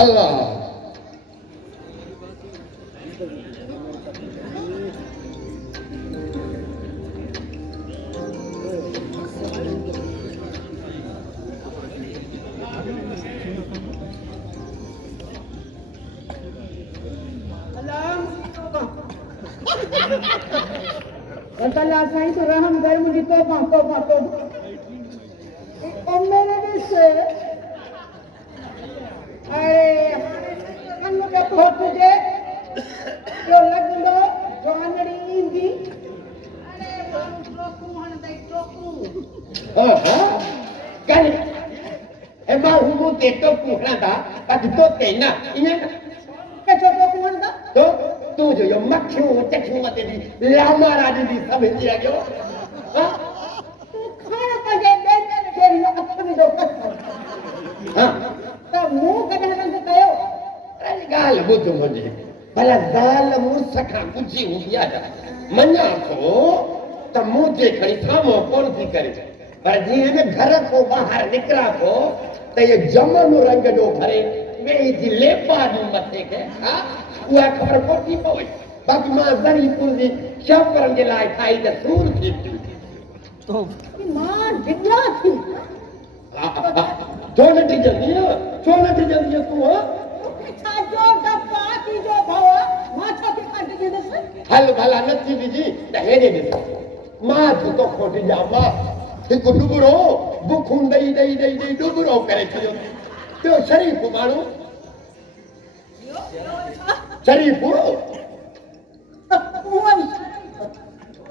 अल्लाह अल्लाह साईं तो रहम कर मुझे तो मेरे भी से अरे हम के खोट जे जो लगलो जानड़ी इंदी अरे टोकू हण दई टोकू हां कल ए बाहु ते टोकू हणदा पद तो ते ना इने के टोकू हणदा तो तू जो यो मक्खियों चखियों मते दी लामा राजी दी समझ गयो हां तू खाना का जे बेटे तेरी अख में जो कस हां तो मुंह कढण रंग कयो अरे गाल बुध मुझे भला दाल मुसखा कुझी हुई आ मन्या को त मुझे खड़ी सामो कोन थी करे पर जी ने घर को बाहर निकला को त ये जमन रंग जो भरे में जी लेपा दी मथे के हां उहा खबर कोठी पवे बाकी मां जरी पूरी शफरन जे लाइ खाई त सूर थी तो मां ढिला थी छोनटी जल्दी तू हां छाजो डब्बा की जो भाव माथा के काट दे दस हल भला नथी दीजी त हेडे दे मां तो खोटी जा मां हिकु डुबरो बुखुं दई डुबरो करे छयो तो शरीफ माण्हू शरीफ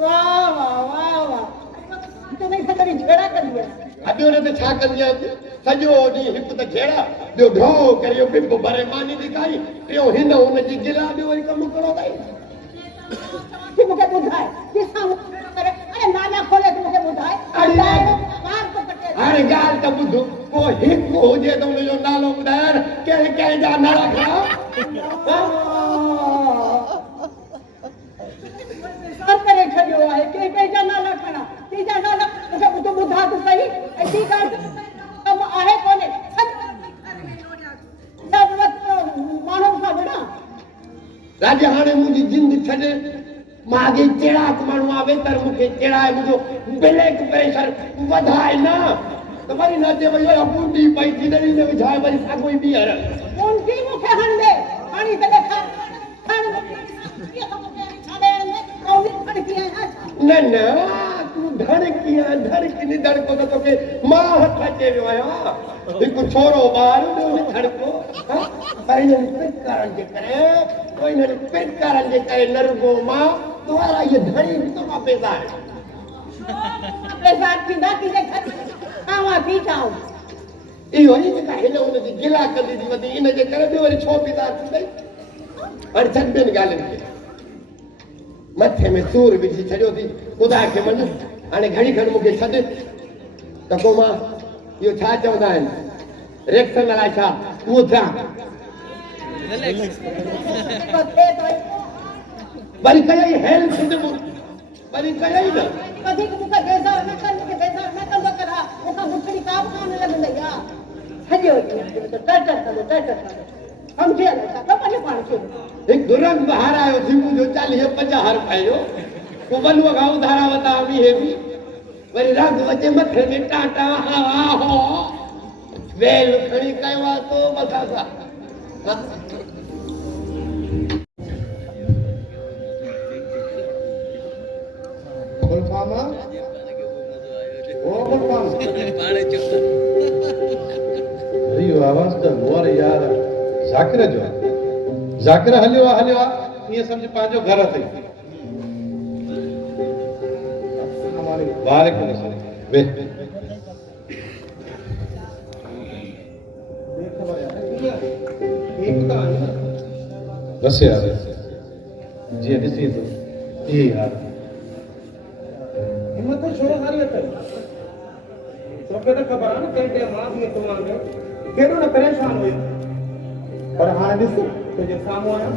वाह वाह वाह वाह तो नहीं खतरी झेड़ा कर दिया अबियो ने छा कर दिया सजो दी हिक त घेड़ा जो ढो करियो बिब भरे मानी दिखाई यो हिन उन जी गिला बि वरी कम करो भाई कि मुके बुधाए कि साम करे अरे नाला खोले तो मुके बुधाए अरे मार तो कटे अरे गाल त बुध को हिक हो जे तो जो नालो बुधार के जा नाला खा सर करे छडियो है के जा नाला खाना की जा नाला मुके तो बुधा तो सही ऐसी कार कम आहे कोने सब मानो सब ना राजा हाणे मुंहिंजी जिंद छॾे मागे चेड़ाक माण्हू आवे तर मूंखे चेड़ाए मुंहिंजो ब्लड प्रेशर वधाए न त वरी न अचे वई बूंदी पई थी न विझाए वरी साॻो ई ॿीहर बूंदी मूंखे हण दे पाणी त ॾेखार न तूं धड़की धड़को त तोखे मां हथ अचे वियो आहियां हिकु छोरो ॿार धड़को पर हिननि पिटकारनि जे करे न रुगो मां द्वारा इहे धड़ी बि तोखां बेज़ार थींदा की खावां थी चाऊं इहो ई जेका हिन हुन जी गिला कंदी थी वधी इन जे करे बि वरी छो बेज़ार थी वई हाणे छॾ ॿियनि ॻाल्हियुनि खे मथे में सूर विझी छॾियो थी ख़ुदा खे मञ हाणे घणी खनि मूंखे छॾ त पोइ मां इहो छा चवंदा आहिनि रिएक्शन अलाए छा उहो थियां वरी कयई हेल्थ वरी कयई न वधीक मूंखे बेज़ार न कर मूंखे बेज़ार न कंदो कर मूंखां मुठड़ी का बि कान लॻंदी आहे सॼो ॾींहुं टर समझे न पंहिंजे पाण खे हिकु दुरंग ॿाहिरि आयो थी मुंहिंजो 40-50 रुपए जो पोइ बलूअ खां उधारा वता वीहे बि वरी रंग अचे मथे में टाटा वेल खणी कयो आहे तो मथां सां आवाज़ त मोर यार ज़ाकिर हलियो आहे ईअं सम्झ पंहिंजो घर अथई वालेकुम अस्सलाम वेह बस यार जीअं ॾिसी थो इहे यार हिम्मत छो हारी अथई तोखे त ख़बर आहे न कंहिं टाइम मां बि तूं वांगुरु केॾो न परेशान हुयो पर हाणे ॾिस तुंहिंजे साम्हूं आहियां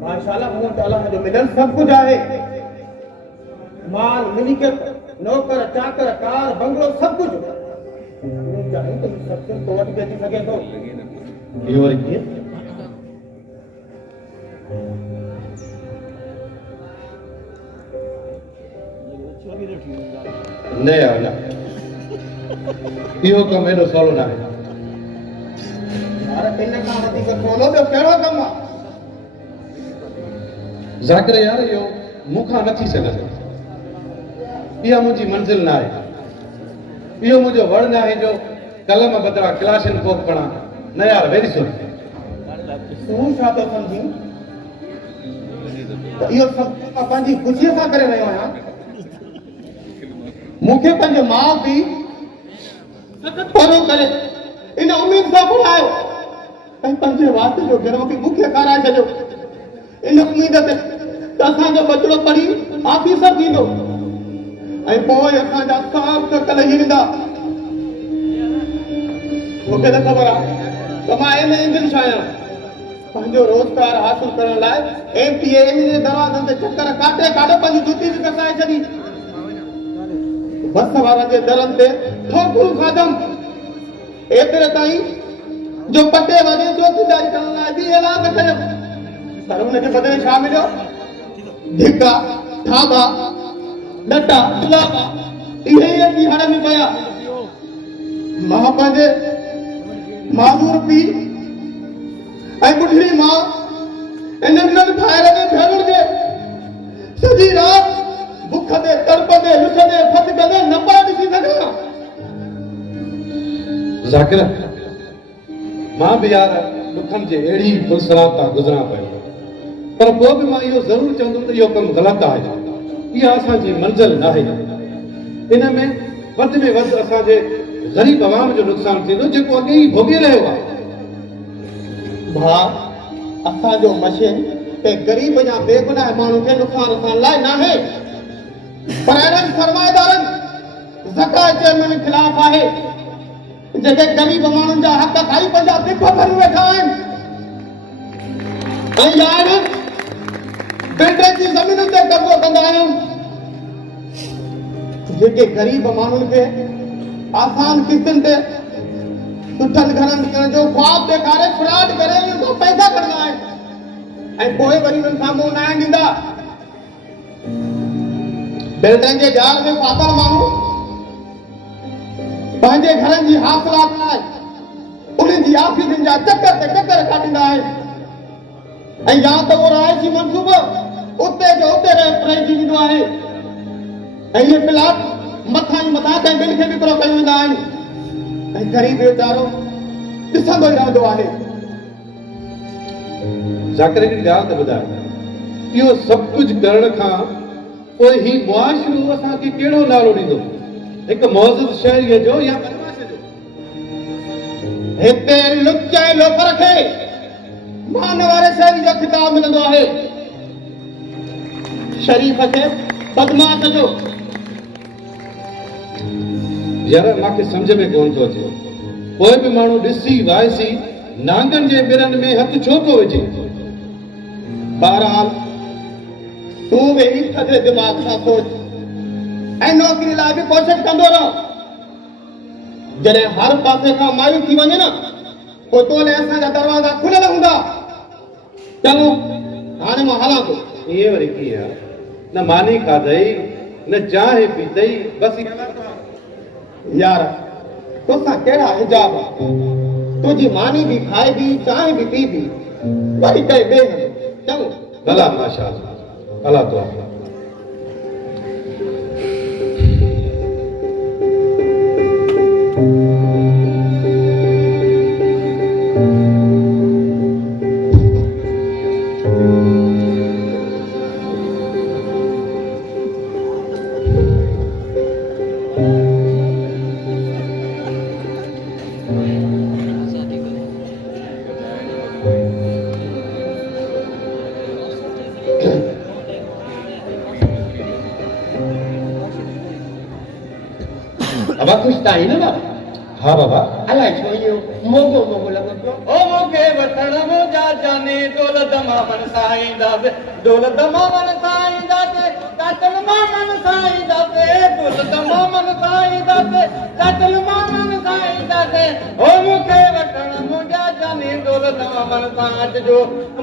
माशाअल्लाह मूं वटि अलाह जो मिलियल सभु कुझु आहे माल मिली के नौकर चाकर कार बंगलो सभु कुझु तूं चाहीं त सभु कुझु तो वटि बि अची सघे थो ये वरी कीअं? न यार न, इहो कमु एॾो सवलो न आहे। यार इन खां वधीक खोलो ॿियो कहिड़ो कमु आहे? ज़ाकिर यार इहो मूंखां न थी सघंदो। इहा मुंहिंजी मंज़िल न आहे। इहो मुंहिंजो वण न आहे जो कलम बदिरां क्लाशन कोक पढ़ां। न यार वेरी सॉरी। तूं छा थो सम्झी? त इहो सभु मां पंहिंजी ख़ुशीअ सां करे रहियो आहियां। मूंखे पंहिंजे माउ पीउ परो करे इन उमेद सां पढ़ायो ऐं पंहिंजे वात जो गिरहो बि मूंखे खाराए छॾियो इन उमेद ते त असांजो बचिड़ो पढ़ी ऑफिसर थींदो ऐं पोइ असांजा साफ़ कल ईंदा। मूंखे त ख़बर आहे त मां एम इंग्लिश आहियां। पंहिंजो रोज़गार हासिल करण लाइ MPA जे दरवाज़नि ते चकर काटे काटे पंहिंजी जुती बि कसाए छॾी। बस वारनि जे दरनि ते ठोकरूं खाधमि एतिरे ताईं जो पटे वञे चौकीदारी करण लाइ बि ऐलान कयो। पर हुनखे बदिले छा मिलियो? धिका, ठाबा, डटा, गुलाबा इहे ई अची हड़ में पिया। मां पंहिंजे माज़ूर पीउ ऐं ॿुढड़ी मां ऐं नंढड़नि भाइरनि ऐं भेनरुनि खे सॼी राति बुख ते तड़पंदे लुछंदे फटकंदे न पिया ॾिसी सघां। ज़ाकिर मां बि यार दुखनि जे अहिड़ी फुलसरात तां गुज़रां पियो, पर पोइ बि मां इहो ज़रूरु चवंदुमि त इहो कमु ग़लति आहे। इहा असांजी मंज़िल न आहे। इन में वधि में वधि असांजे ग़रीब अवाम जो नुक़सानु थींदो जेको अॻे ई भोॻे रहियो आहे। भाउ असांजो मशीन ते ग़रीब या बेगुनाह माण्हू खे नुक़सानु थियण लाइ न आहे, पर अहिड़नि सरमाएदारनि ज़कात चेयरमैन ख़िलाफ़ आहे जेके ग़रीब माण्हुनि जा हक़ खाई पंहिंजा दिख भरी वेठा आहिनि। ऐं यार बिल्डर जी ज़मीनुनि ते कब्ज़ो कंदा आहिनि जेके ग़रीब माण्हुनि खे आसान किस्तनि ते सुठनि घरनि ॾियण जो ख्वाब ॾेखारे फ्रॉड करे उन्हनि खां पैसा खणंदा आहिनि ऐं पोइ वरी उन्हनि सां मुंहुं न ॾींदा। बिल्डरनि जे जाल में फाथल माण्हू पंहिंजे घरनि जी हासिलात लाइ उन्हनि जी ऑफिसनि जा चकर ते चकर काटींदा आहिनि ऐं या त उहो रहाइशी मंसूबो उते जो उते रहिजी वेंदो आहे ऐं इहे प्लाट मथां ई मथां कंहिं ॿिनि खे विकिरो कयूं वेंदा आहिनि ऐं ग़रीब वीचारो ॾिसंदो ई रहंदो आहे। ज़ाकिर हिकिड़ी ॻाल्हि त ॿुधायो, इहो सभु कुझु करण खां पोइ ही मुआशिरो असांखे कहिड़ो नालो ॾींदो? हिकु मौजूद शहरीअ जो या बदमाश जो? हिते लुच ऐं लोफर खे मान वारे शहरी जो ख़िताब मिलंदो आहे, शरीफ़ खे बदमाश जो। यार मूंखे सम्झ में कोन थो अचे, पोइ बि माण्हू ॾिसी वाइसी नांगनि जे ॿिरनि में हथु छो थो विझे? बहरहाल तूं बि थधे दिमाग़ सां सोच ऐं नौकिरी लाइ बि कोशिशि कंदो रहो। जॾहिं हर पासे खां मायूं थी वञे न पोइ तोले असांजा दरवाज़ा खुलियल हूंदा। चङो हाणे मां हलां थो। इहे वरी कीअं आहे? न मानी खाधई न चांहि पीतई, बसि यार तोसां कहिड़ा हिजाब आहे? तुंहिंजी मानी बि खाए बि चांहि बि पी बि वरी कई ॿिए हंधि। चङो भला माशा अल्लाह तो बाबा कुछ ताई ना बाबा। हाँ बाबा अलाए छो इहो मोगो मोगो लॻो पियो। ओ मूंखे वठण मुंहिंजा जाने दौलत मामन साईंदासे, दौलत मामन साईंदासे, काटल मामन साईंदासे, दौलत मामन साईंदासे, काटल मामन साईंदासे। ओ मूंखे वठण मुंहिंजा जाने तमामन साथ जो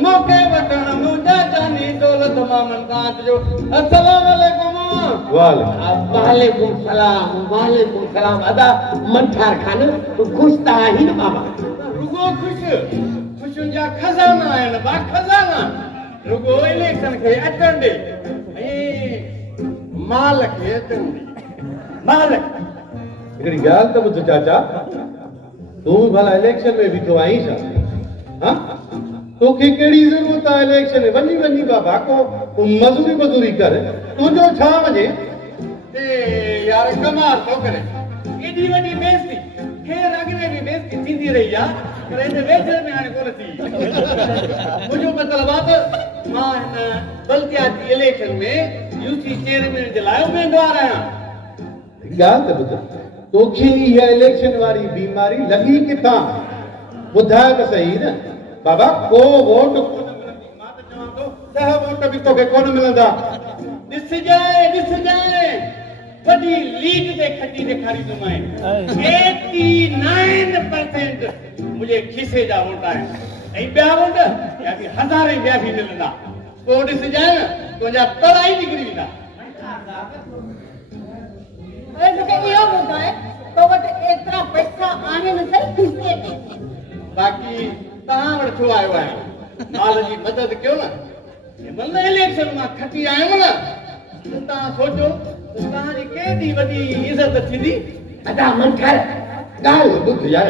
मौके वठण मुंहिंजा जानी दौलत मामन साथ जो अस्सलाम वालेकुम वालेकुम सलाम अदा मंठार खान खुश था ही न बाबा रुगो खुशियुनि जा खज़ाना आहिनि बा खज़ाना रुगो इलेक्शन खे अचण ॾे ऐं माल खे अचण ॾे माल हिकिड़ी ॻाल्हि त ॿुध चाचा तूं भला इलेक्शन में बीठो आहीं छा हाँ तोखे कहिड़ी ज़रूरत आहे इलेक्शन में वञी बाबा को मज़ूरी कर तुंहिंजो छा वञे ए यार कमाल थो करे एॾी वॾी बेइज़ती खेर अॻ में बि बेइज़ती थींदी रही आहे पर हिन वेझर में हाणे कोन थी मुंहिंजो मतिलबु आहे त मां हिन बल्दियाती इलेक्शन में यूसी चेयरमैन जे लाइ उमेदवार आहियां ॻाल्हि त ॿुध तोखे इहा इलेक्शन वारी बीमारी लॻी किथां ॿुधाए त सही न बाबा को वोट कोन मिलंदी मां त चवां थो 10 वोट बि तोखे कोन मिलंदा ॾिसजाए वॾी लीड ते खटी ॾेखारींदोमांइ 89% मुंहिंजे खीसे जा वोट आहिनि ऐं ॿिया वोट या बि हज़ारे ॿिया बि मिलंदा पोइ ॾिसजाए न तुंहिंजा तराई निकिरी वेंदा अरे मूंखे इहो ॿुधाए तो वटि एतिरा पैसा आहिनि त खीसे में बाक़ी तव्हां वटि छो आयो आहियां माल जी मदद कयो न मन इलेक्शन मां खटी आयुमि न तव्हां सोचो तव्हांजी केॾी वॾी इज़त थींदी अदा मंठार ॻाल्हि ॿुध यार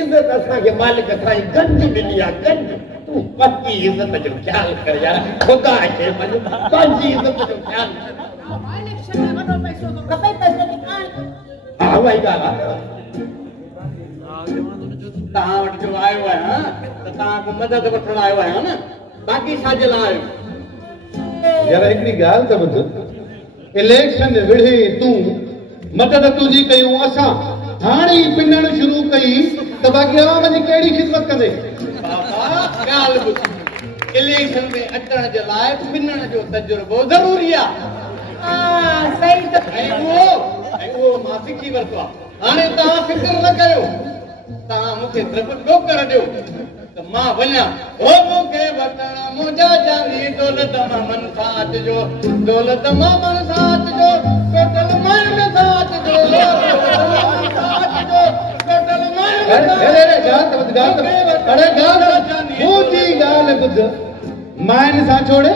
इज़त असांखे मालिक साईं गंज ॾिनी आहे गंज तूं पंहिंजी इज़त जो ख़्यालु कर यार ख़ुदा खे मञ पंहिंजी इज़त जो ख़्यालु इलेक्शन में वॾो पैसो तो खपे पैसे जी कान हा उहा ई ॻाल्हि आहे तव्हां वटि जो आयो आहियां त तव्हां खां मदद वठण आयो आहियां न बाक़ी छाजे लाइ आयो यार हिकिड़ी ॻाल्हि त ॿुध इलेक्शन विढ़े तूं मदद तुंहिंजी कयूं असां हाणे ई पिनण शुरू कई त बाक़ी आवाम जी कहिड़ी ख़िदमत कंदे बाबा ॻाल्हि ॿुध इलेक्शन में अचण जे लाइ पिनण जो तजुर्बो ज़रूरी आहे सही त ऐं उहो मां सिखी वरितो आहे हाणे तव्हां फिक्र न कयो तव्हां मूंखे सिर्फ़ु ॾोकर ॾियो त मां वञा हो मूंखे वठण मुंहिंजा जानी दौलत मामन साथ जो दौलत मामन साथ जो टोटल माइन साथ जो टोटल माइन ॻाल्हि ॿुध माइन सां छोड़े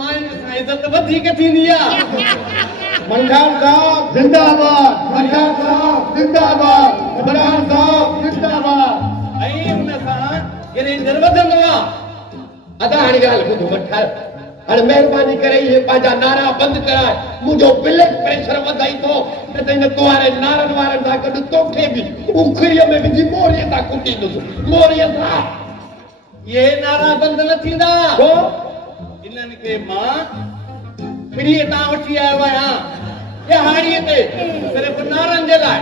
माइन सां इज़त वधीक थींदी आहे मंठार साहब जिंदाबाद मंठार साहब जिंदाबाद मंठार साहब जिंदाबाद ऐं उन सां गिरेंजर वधंदो आहे अदा हाणे ॻाल्हि ॿुध मंठार हाणे महिरबानी करे इहे पंहिंजा नारा बंदि कराए मुंहिंजो ब्लड प्रेशर वधाई थो न त हिन तुंहिंजे नारनि वारनि सां गॾु तोखे बि उखड़ीअ में विझी मोरीअ सां कुटींदुसि मोरीअ सां इहे नारा बंदि न थींदा इन्हनि खे मां फ्रीअ तां वठी आयो आहियां दिहाड़ीअ ते सिर्फ़ु नारनि जे लाइ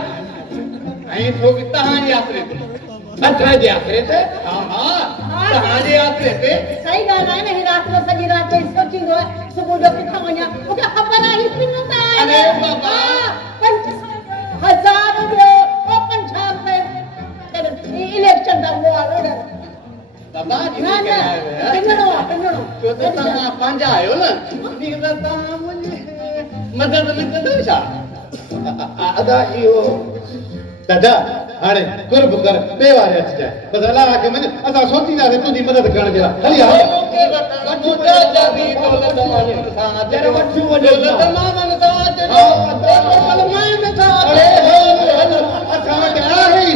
ऐं छो कि तव्हांजे आसिरे ते असांजे आसिरे ते हा तव्हांजे आसिरे ते सही ॻाल्हि आहे न ही राति जो सॼी राति जो सोचींदो आहे सुबुह जो किथां वञा मूंखे ख़बर आहे ही पिनंदा आहिनि अरे बाबा 5,000 ॾियो ओपन छाप में इलेक्शन जा मुआल ऑर्डर बाबा जी न के आयो है पिनणो छो त तव्हां पंहिंजा आहियो न इन करे तव्हां मुंहिंजी मदद न कंदो छा अदा इहो दादा हाणे कुर्ब कर ॿिए वारे अच जाए बसि अलाह खे मञ असां सोचींदासीं तुंहिंजी मदद करण जे लाइ हली आओ मूंखे वठण मुंहिंजा जानी दौलत मामन साथ जो दौलत मामन साथ जो टोटल माइन साथ असां वटि आहे ई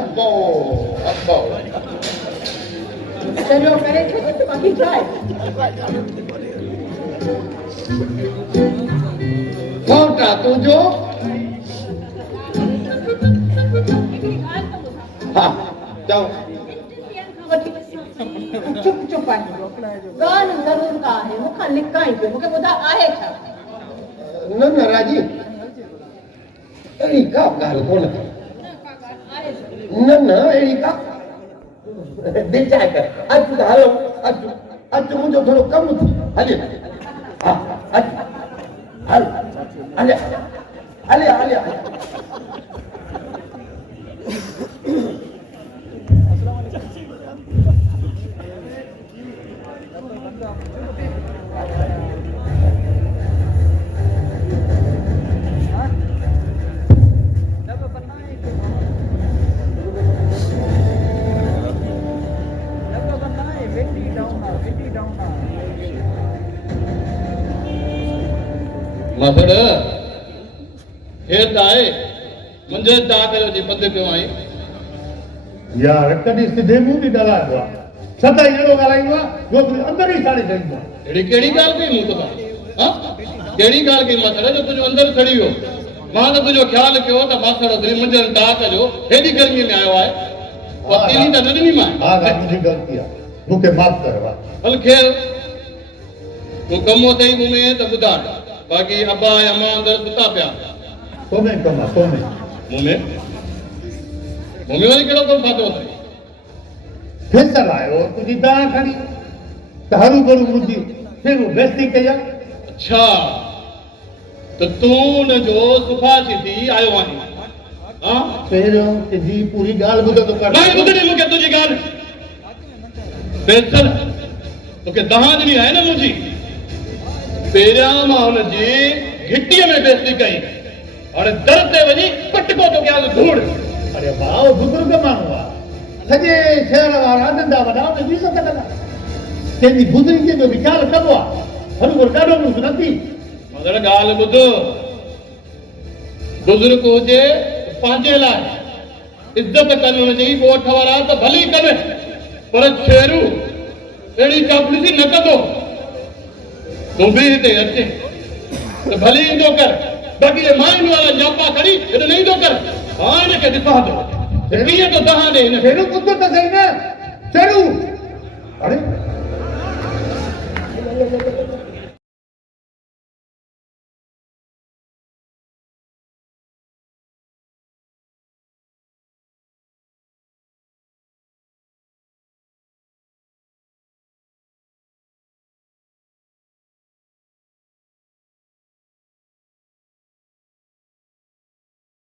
अब्बो चलो करे तो बाकी ट्राई खोटा तुझो हाँ जाओ चुप चुप आहे गान जरूर का आहे मूंखां लिकाई पियो मूंखे ॿुधा आहे छा न राजी अहिड़ी का ॻाल्हि कोन न अहिड़ी का दिचाए कर अच त हलो अच मुंहिंजो थोरो कमु थी हले हा अच हल हले मासड़ हेत आए मंझंदि ता कयो जी पंधु पियो आई यार कॾहिं सिधे मुंहुं बि ॻाल्हाइबो आहे सदाई अहिड़ो ॻाल्हाईंदो आहे जो तूं अंदरि ई साड़ी छॾींदो आहे अहिड़ी कहिड़ी ॻाल्हि कई मूं तोखां हा कहिड़ी ॻाल्हि कई मासड़ जो तुंहिंजो अंदरि सड़ी वियो मां त तुंहिंजो ख़्यालु कयो त मासड़ मंझंदि ता कजो हेॾी गर्मीअ में आयो आहे पतीली त न ॾिनी मां हा मुंहिंजी ग़लती आहे मूंखे माफ़ कर हल खेर तूं कमु अथई मूं में त ॿुधा बाक़ी अब्बा या मां अंदरि सुता पिया तोमें कमु आहे तोमें मूं में वरी कहिड़ो कमु फाथो अथई फेसर आयो तुंहिंजी दाह खणी त हरू भरू मुंहिंजी फिर बेइज़ती कई आहे अच्छा त तूं हुनजो सुभाषी थी आयो आहीं हा पहिरियों तुंहिंजी पूरी ॻाल्हि ॿुधंदो कर नहीं ॿुधणी मूंखे तुंहिंजी ॻाल्हि बेसर तोखे दहा ॾिनी आहे न मुंहिंजी पहिरियां मां हुनजी घिटीअ में बेइज़ती कई हाणे दर ते वञी पटको तो कयां धूड़ अरे भाउ बुज़ुर्ग माण्हू आहे सॼे शहर वारा नंढा वॾा उन जी इज़त कंदा कंहिंजी बुज़ुर्गीअ जो वीचार कबो आहे हरू भरू ॾाढो मुंहुं नथी मगर ॻाल्हि ॿुध बुज़ुर्ग हुजे पंहिंजे लाइ इज़त कनि हुनजी ॻोठ वारा त भली कनि पर शेरू अहिड़ी चापलूसी न कंदो तूं बि हिते अचे त भली ईंदो कर बाक़ी माइनि वारा जापा खणी हिते न ईंदो कर हां हिनखे ॾिसां थो कीअं तो दहा ॾे हिन शेरू ॿुधो त सही न शेरू अरे